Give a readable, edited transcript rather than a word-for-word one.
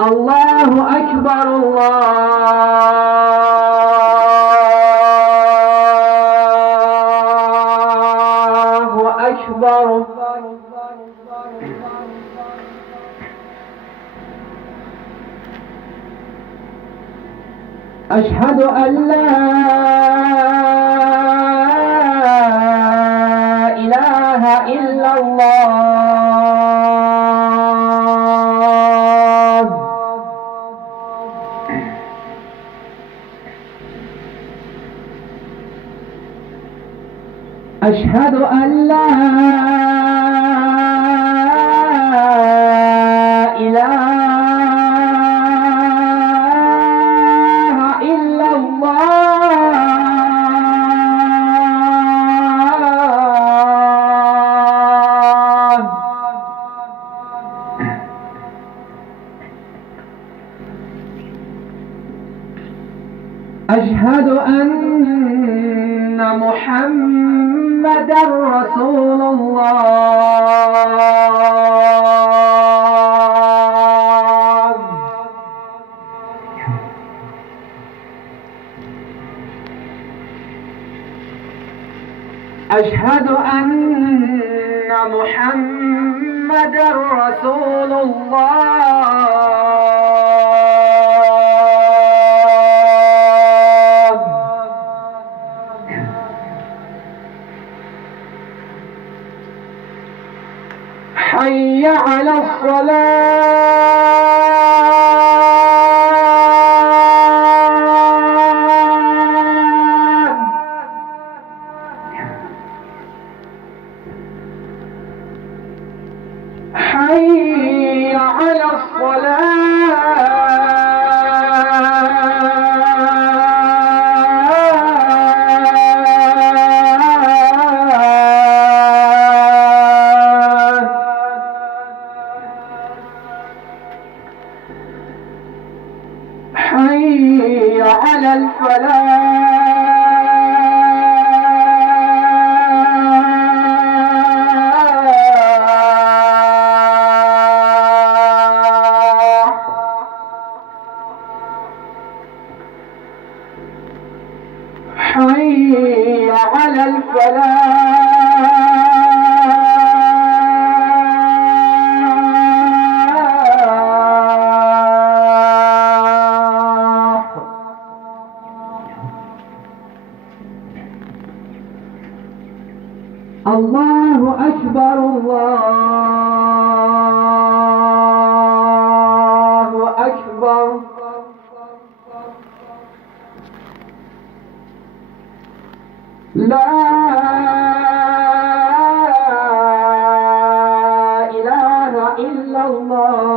الله أكبر الله أكبر. أشهد أن لا إله إلا الله. أشهد أن لا إله إلا الله. أشهد أن محمدًا رسول الله. أشهد أن محمدًا رسول الله. حي على الصلاة. حي على الصلاة. حي على الفلاح. حي على الفلاح. الله أكبر الله أكبر. لا إله إلا الله.